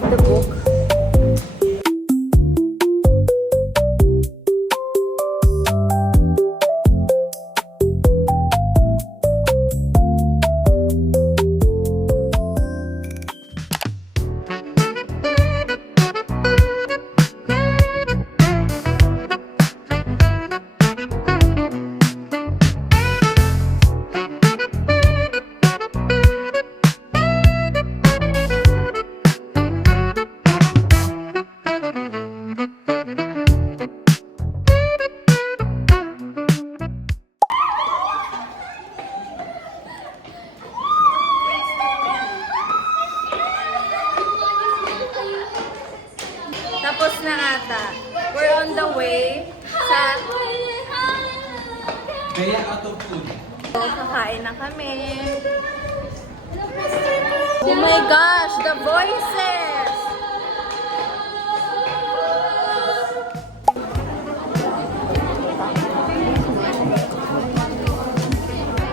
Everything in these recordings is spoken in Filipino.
have the book. Tapos na ata. We're on the way sa... Kaya out of food. So, kakain na kami. Oh my gosh, the voices!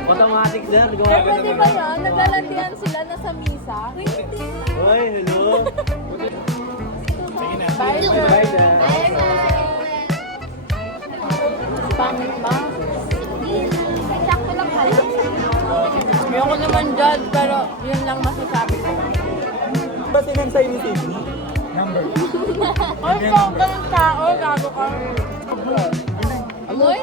Automatic sir, Pero gumagana di ba yan? Naglalandian sila na sa misa? Hindi. Hoy, hello. Bye, sir. Bye, sir. Pangit ba? Sakto lang pala. Ayoko naman judge, pero yun lang masasabi ko. Ba sinansay ni Sydney? Number. Ay, kung ganun tao, gago ka. Amoy?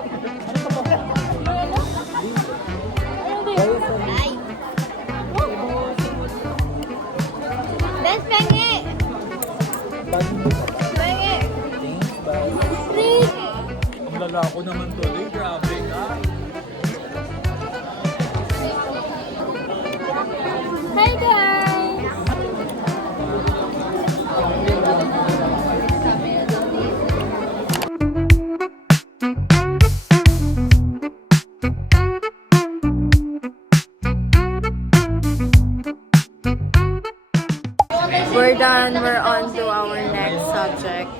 Dance pengi! Pengi! Ang lalako naman tuloy, grabe ka. Hi guys! We're done. We're on to our next subject.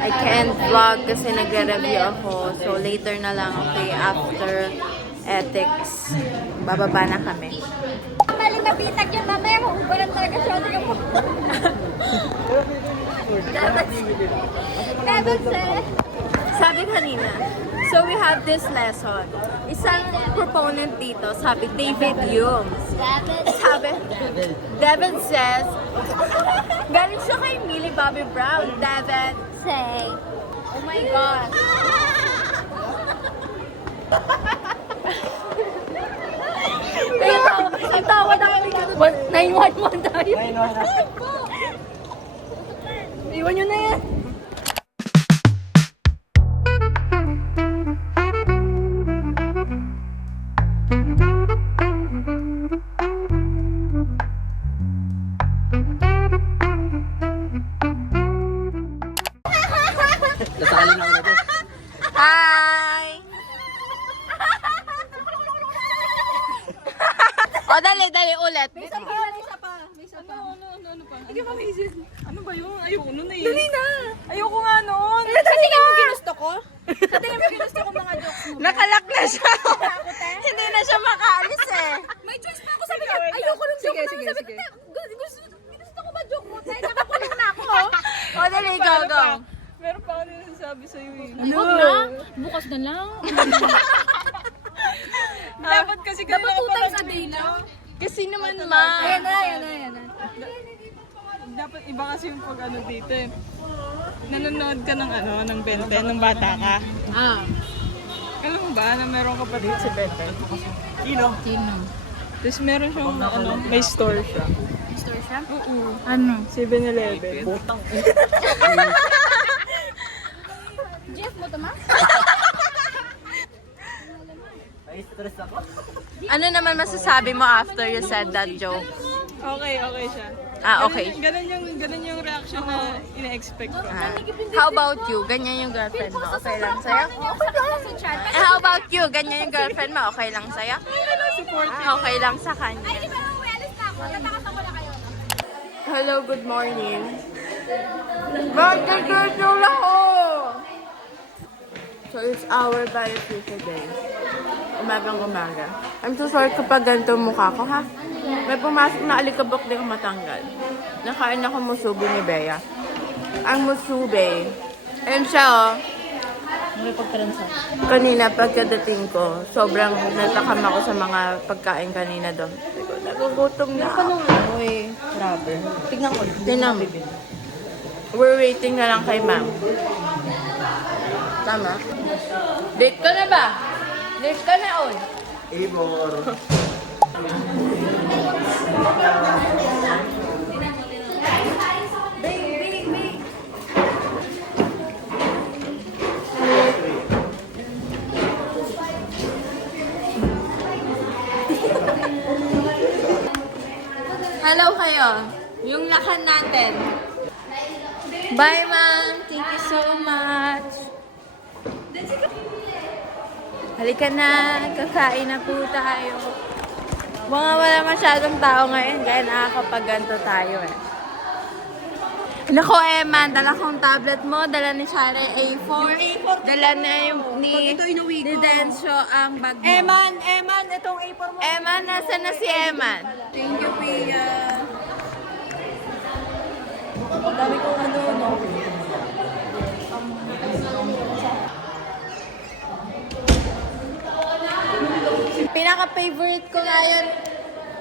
I can't vlog kasi nagre-review ako. So, later na lang, okay? After ethics, bababa na kami. Mali mapitag yun, mamaya mahubaran talaga siya. Dapat sir. Sabi kanina, so we have this lesson. Isang proponent dito, sabi David Hume. Sabi, David says, galing siya kay Millie Bobby Brown. David say, oh my gosh. Ang tawa na kami dito. 911 tayo. Iwan nyo na yan. Nasali na ako na to. Hi! O, dali, ulit. May isa pa. Ano pa? Hindi ka amazing. Ano ba yun? Ayoko nun eh. Dali na. Ayoko nga nun. Sa tingin mo ginusto ko? Sa tingin mo ginusto ko mga jokes mo? Nakalak na siya. Hindi na siya makaalis eh. May choice pa ako. Sabi ko, ayoko nung joke na. Sabi ko, ginusto ko ba joke mo? Tayo, nakakulong na ako. O, dali, go. Meron pa ako sinasabi sa'yo eh. Huwag na. Bukas na lang. Dapat kasi Dapat 2 times a day lang. Kasi naman, ma. Ayan na. Dapat iba kasi yung pag ano dito eh. Nanonood ka ng ano, ng Ben 10 nung bata ka. Ah. Alam mo ba na meron kapatid si Ben 10? Sino? Sino? Tapos meron siyang ano, may store siya. Store siya? Oo. Ano? 7-Eleven. Putang. Jeff mo to, ma? Ay, stress ako. Ano naman masasabi mo after you said that joke? Okay siya. Ah, okay. Ganun yung reaction na ina-expect ko. Ah. How about you? Ganyan yung girlfriend mo? Okay lang sa'yo? Si Chad. How about you? Ganyan yung girlfriend mo? Okay lang sa'yo? Support. Okay lang sa kanya. Ay, di ba nang umalis na ako? Tatakas ako na kayo. Hello, good morning. Bakit yung laho? So it's our barbecue today. umagang-umaga. I'm so sorry kapag ganito ang mukha ko, ha? May pumasok na alikabok din ako matanggal. Nakain ako musubi ni Bea. Ang musubi. Ayun siya, oh. Kanina pagkadating ko, sobrang natakam ako sa mga pagkain kanina doon. Nagugutom na ako. Grabe. Tignan ko. Tingnan mo. We're waiting na lang kay ma'am. Tama? Late ka na ba? Late ka na, oy. Ivor. Hello kayo. Yung lakan natin. Bye, ma'am. Thank you so much. Halika na. Kakain na po tayo. Mga wala masyadong tao ngayon. Kaya nakakapagganto tayo eh. Nako, Eman. Dala kong tablet mo. Dala ni Shari A4. Dala na yung ni Denso ang bag mo. Eman, itong A4 mo. Eman, nasa na si Eman? Thank you, Pia. Ang dami kong ano, no? Pinaka-favorite ko ngayon,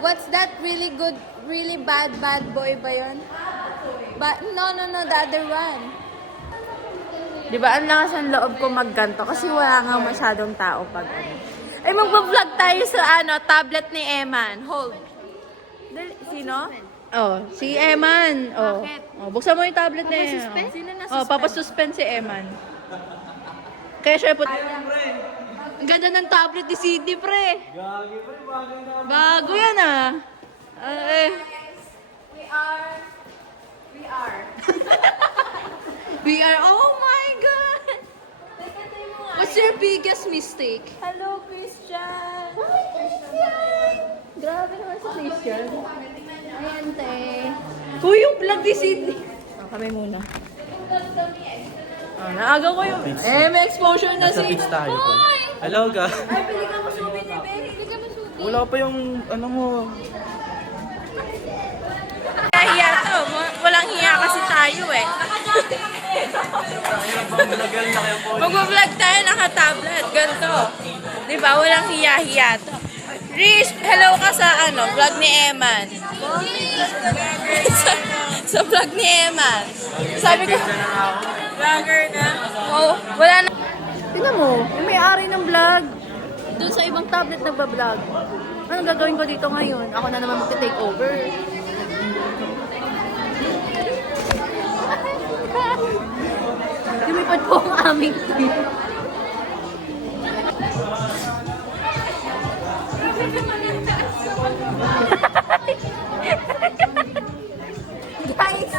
what's that really good, really bad boy ba yun? No, the other one. Di ba, ang lakas ang loob ko magganto kasi wala nga masyadong tao pag ano. Ay, magpa-vlog tayo sa tablet ni Eman. Hold. Sino? Oh, si Eman. Oh. Bakit? Oh, buksan mo yung tablet na yun. Papasuspend? Sino na Oh, papasuspend si Eman. Kaya siya po... Ang ganda ng tablet ni Sydney, pre. Bago yan, ah. We are, oh my God! What's your biggest mistake? Hello, Christian! Hi, Christian! Grabe naman si Christian. Ayan, te. Uy, yung vlog ni Sydney. Kami muna. Naaga ko yung... may exposure na si... tayo po. Hello, ka. Ay, pili ka mo subi ni Berry. Pili ka mo subi. Wala pa yung ano mo. Hiya to. Walang hiya kasi tayo eh. Mag-vlog tayo naka-tablet. Ganto. Diba? Walang hiya-hiya to. Rish, hello ka sa vlog ni Eman. sa vlog ni Eman. Sabi ko, vlogger na. Oh, wala na. Tingnan mo, yung may-ari ng vlog. Doon sa ibang tablet nagbablog. Anong gagawin ko dito ngayon? Ako na naman magte-take over. Lumipad po ang aming team. Guys,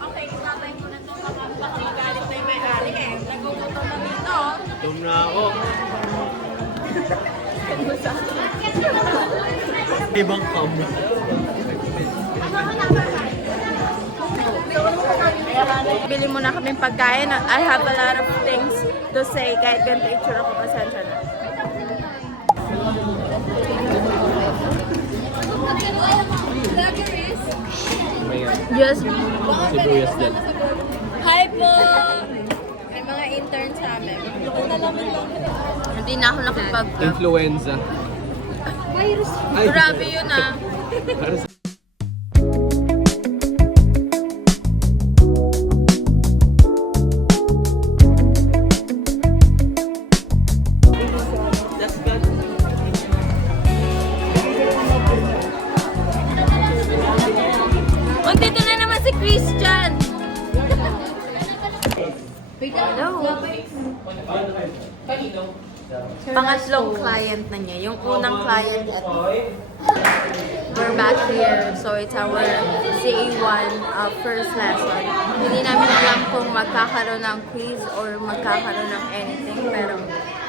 okay, babay ko na ito. Baka magalit na yung may-ari eh. Nagugutom na dito. Tum na ako. Ibang cam. Bili mo na kaming pagkain. I have a lot of things to say. Kahit ganito itsura ko, pasensya na. Yes. Sibuyas din. Hi po! May mga intern sa amin. Hindi na ako nakapag-vlog. Influenza. Grabe yun ah. Dito na naman si Christian. Hello. Pangatlong client na niya. Yung unang client at we're back here. So it's our CA1 first lesson. Hindi namin alam kung magkakaroon ng quiz or magkakaroon ng anything. Pero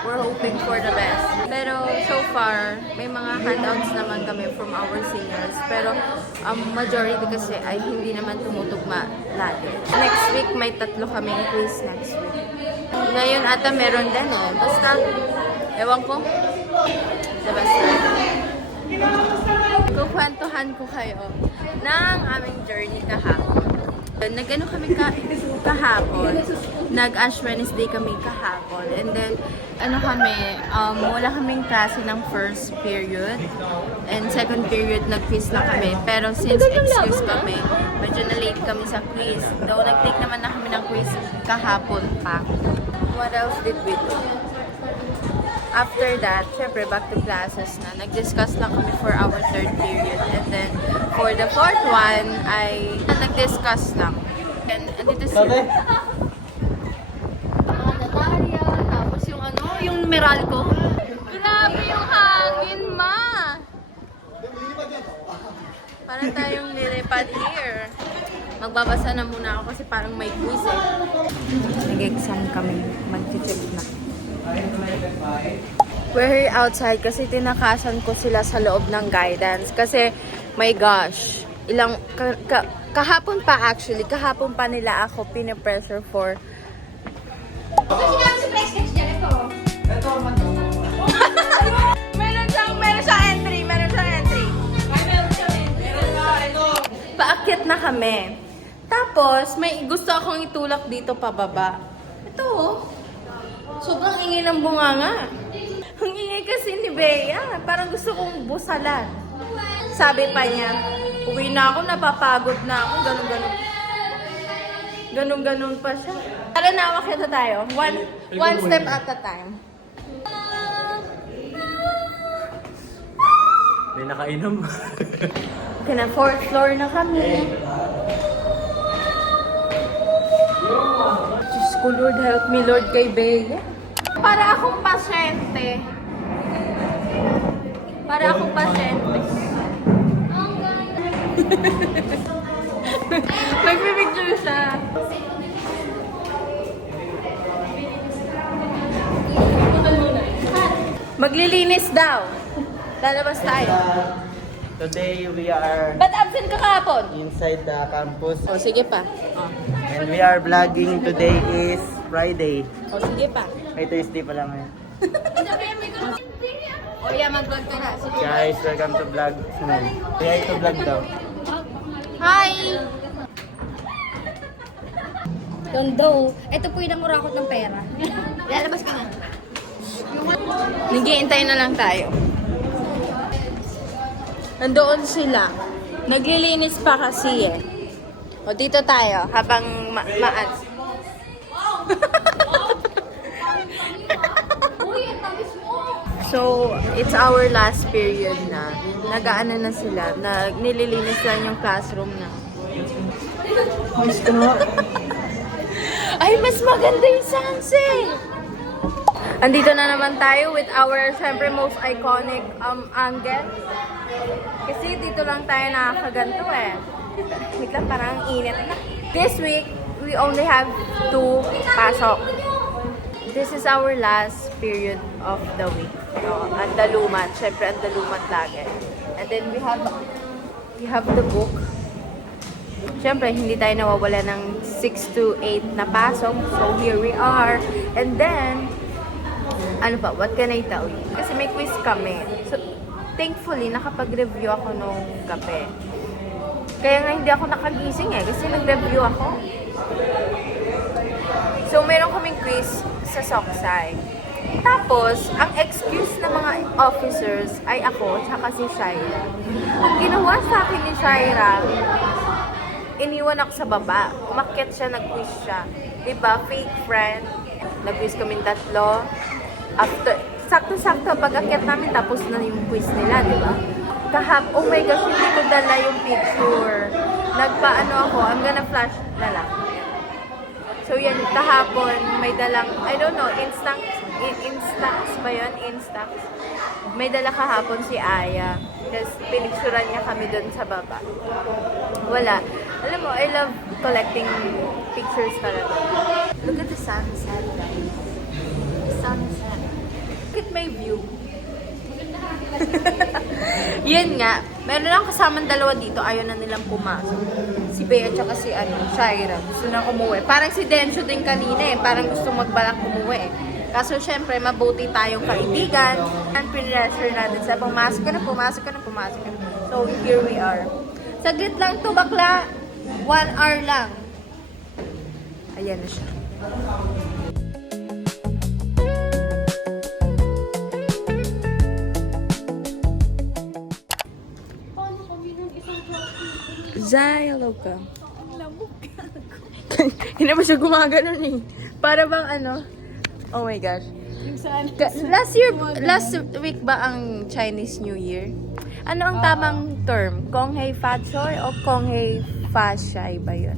we're hoping for the best. Pero so far, may mga handouts naman kami from our seniors. Pero majority kasi ay hindi naman tumutugma lagi. Next week, may 3 kaming quiz next week. Ngayon ata meron din eh. Basta, ewan ko. Diba, sir? Kukwentuhan ko kayo ng aming journey kahapon. Nag-ano kami kahapon. Nag-Ash Wednesday kami kahapon. And then, wala kaming klase ng first period. And second period, nag-quiz lang kami. Pero since excuse kami, medyo na-late kami sa quiz. Though, nag-take naman na kami ng quiz kahapon pa. What else did we do? After that, syempre, back to classes na. Nag-discuss lang kami for our third period. And then, for the fourth one, ay nag-discuss lang. And andito sila. Natalia, tapos yung Meralco. Grabe yung hangin, ma! Parang tayong nilipad here. Magbabasa na muna ako kasi parang may quiz eh. Nag-exam kami. Mag-check na. We're here outside kasi tinakasan ko sila sa loob ng guidance. Kasi, my gosh, kahapon pa nila ako pinapressure for meron siyang entry. Paakyat na kami. Tapos, may gusto akong itulak dito pababa. Ito oh. Sobrang ingay ng bunganga. Ang ingay kasi ni Bea. Parang gusto kong busalan. Sabi pa niya, uwi na ako, napapagod na ako. Ganun pa siya. Tara na, makita tayo. One step at a time. May nakainom. Okay na, 4th floor na kami. Diyos ko, Lord, help me, Lord, kay Bea. Para akong pasyente. Nagpipicture siya. Maglilinis daw. Lalabas tayo. Today we are Ba't absent ka kahapon? inside the campus O, sige pa. and we are vlogging. Today is Friday. O, sige pa. Ay, Thursday pala ngayon. O, yeah, mag-vlog ka na. Sige. Guys, welcome to vlog. Kaya ito vlog daw. Hi! Tondo, ito po yung nangurakot ng pera. Lalabas ka na. Naghihintay na lang tayo. Nandoon sila. Naglilinis pa kasi eh. O, dito tayo habang maans. So, it's our last period na. Nag-aano na sila. Nililinis lang yung classroom na. Ay, mas maganda yung sunset! Andito na naman tayo with our, syempre, most iconic angle. Kasi dito lang tayo nakakaganto eh. Wait lang, parang init na. This week, we only have 2 pasok. This is our last period of the week. No? Andalumat. Syempre, Andalumat lagi. And then we have the book. Syempre, hindi tayo nawawala ng 6 to 8 na pasok. So, here we are. And then, ano pa, what can I tell you? Kasi may quiz kami. So, thankfully, nakapag-review ako nung gabi. Kaya nga hindi ako nakagising eh, kasi nag-review ako. So, meron kaming quiz sa Soksay. Tapos, ang excuse ng mga officers ay ako, tsaka si Shaira. Ang ginawa sa akin ni Shaira, iniwan ako sa baba. Umakyat siya, nag-quiz siya. Diba? Fake friend. Nag-quiz kaming 3. After, sakto-sakto, pag-akyat namin, tapos na yung quiz nila, diba? Oh my gosh, hindi ko dala yung picture. Nagpaano ako, I'm gonna flash na lang. So yan, kahapon, may dalang, I don't know, Instax ba yun? Instax. May dala kahapon si Aya. Tapos pinicturan niya kami doon sa baba. Wala. Alam mo, I love collecting pictures talaga. Look at the sunset, guys. Sunset. Look at my view. Yan nga. Meron lang kasamang 2 dito. Ayaw na nilang pumasok. Si Bea at si Shaira. Gusto na umuwi. Parang si Densho din kanina eh. Parang gusto magbalak umuwi eh. Kaso syempre, mabuti tayong kaibigan. And pinressure natin sa pumasok ka na. So, here we are. Saglit lang to bakla. 1 hour lang. Ayan na siya. Zay, hello ka. Hindi ba siya gumaganon eh. Para bang ano? Oh my gosh. Last week ba ang Chinese New Year? Ano ang tamang term? Konghei Fatsoy o Konghei Fashai ba yun?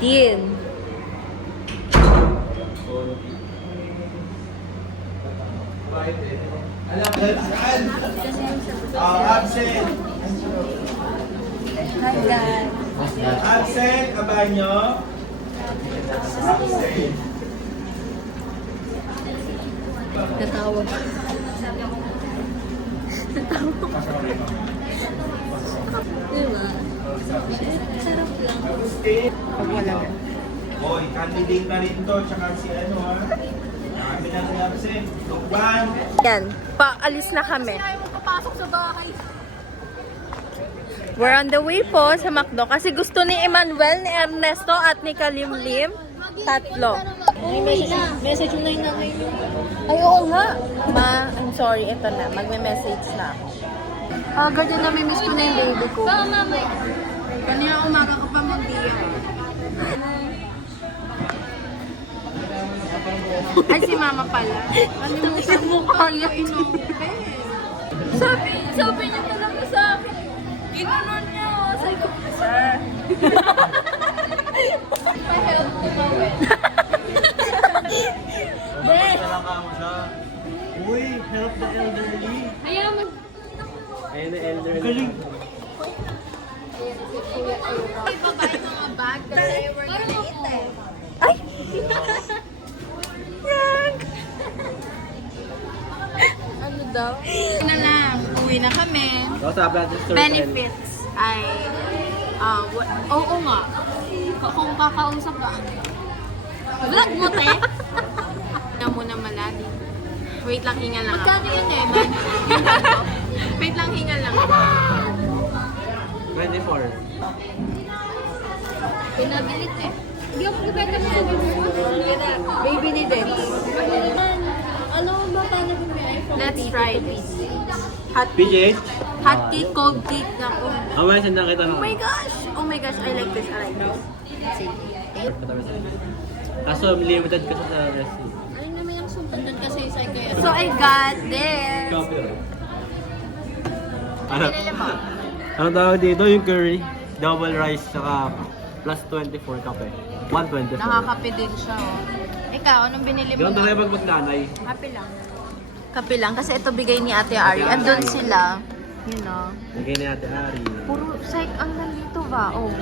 Dean. Absent. Hi guys. Absent, kabanyo. Absent. Natawag. Diba? Sarap lang. Hoy, candidate na rin to, tsaka si ano ha. Kami na si absent. Lugban. Yan, paalis na kami. Papasok sa bahay. We're on the way po sa McDo kasi gusto ni Emmanuel, ni Ernesto at ni Kalimlim. Tatlo. Message mo na yung nanay niyo. Ay, oo nga. Ma, I'm sorry. Ito na. Magme-message na ako. Agad yun na may miss ko na yung baby ko. Kanina umaga ko pa mag-diya. Ay, si mama pala. Kalimutan mo kaya inuupe. Sabi niya talaga sa akin. Ginanon niya ako. Sabi ko, sir. Pa-help ko mawin. Uy, help the elderly. Ayaw mo. Ayun na elderly. Galing. Ibabay mga bag kasi we're gonna eat eh. Ay! Ano daw? Na lang. Uwi na kami. Sabi natin story Benefits ay... oo nga. Kung kakausap ka. Vlog mo, te? Na muna malali. Wait lang, hinga lang. Magkano yun eh? Wait lang, hinga lang. 24. Pinabilit eh. Hindi ako kibenta mo sa Baby ni Dennis. Ano ba paano kung may iPhone? Let's try this. Hot PJ? Hot cake, cold cake na po. Mamaya senda kita Oh na. my gosh! Oh my gosh, I like this. I like this. Kaso limited kasi sa recipe. Aling naman yung sumpan doon kasi isa kaya. So I got this. Ano? Ano tawag dito? Yung curry, double rice, saka plus 24 kape. 124. Nakakape din siya. Oh. Ikaw, anong binili mo? Ganun talaga pag magnanay. Kape lang. Kape lang kasi ito bigay ni Ate Ari. Andun sila. You know. Lagay ni Ate Ari. Puro psych ang nandito ba? Oh.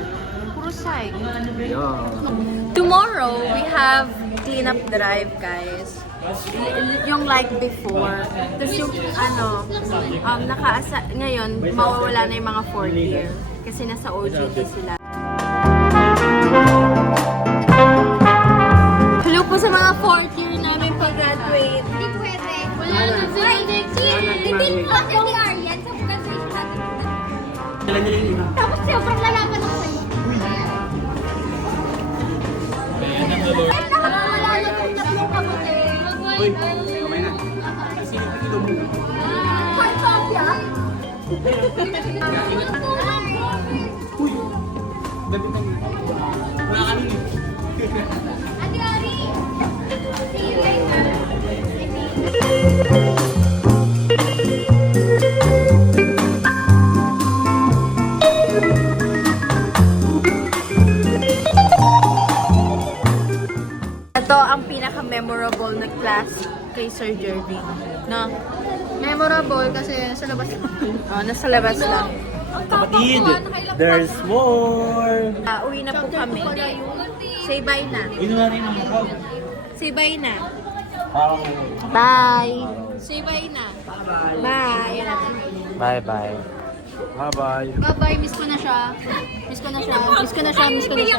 Puro psych. Yeah. Tomorrow, we have cleanup drive, guys. Yung like before. Tapos yung ano, ngayon, mawawala na yung mga 4th year. Kasi nasa OJT sila. Hello po sa mga 4th year namin pag-graduate. Hindi pwede. Wala na sila next year. Hindi pa yung Aryan sa graduation natin. Dala nila yung iba. Tapos sobrang lalaman ako sa'yo. Ayan ang dolor. Ay, nakakawala na yung tatlong kamote. Uy, kamay na. Isinipin ito mo. Kartopya? Uy! Gabi na nga. Wala ka rin. Ate Ari! See you later. Ito ang pinaka-memorable na class kay Sir Jervy. No? Memorable kasi nasa labas lang. Oh, nasa labas lang. Kapatid, there's more! Uwi na po kami. Say bye na. Uy, na rin ang mukha. Say bye na. Parang... Bye. Say bye na. Bye. Bye-bye. Bye-bye. Bye-bye, miss ko na siya. Miss ko na siya. Miss ko na siya. Miss ko na siya.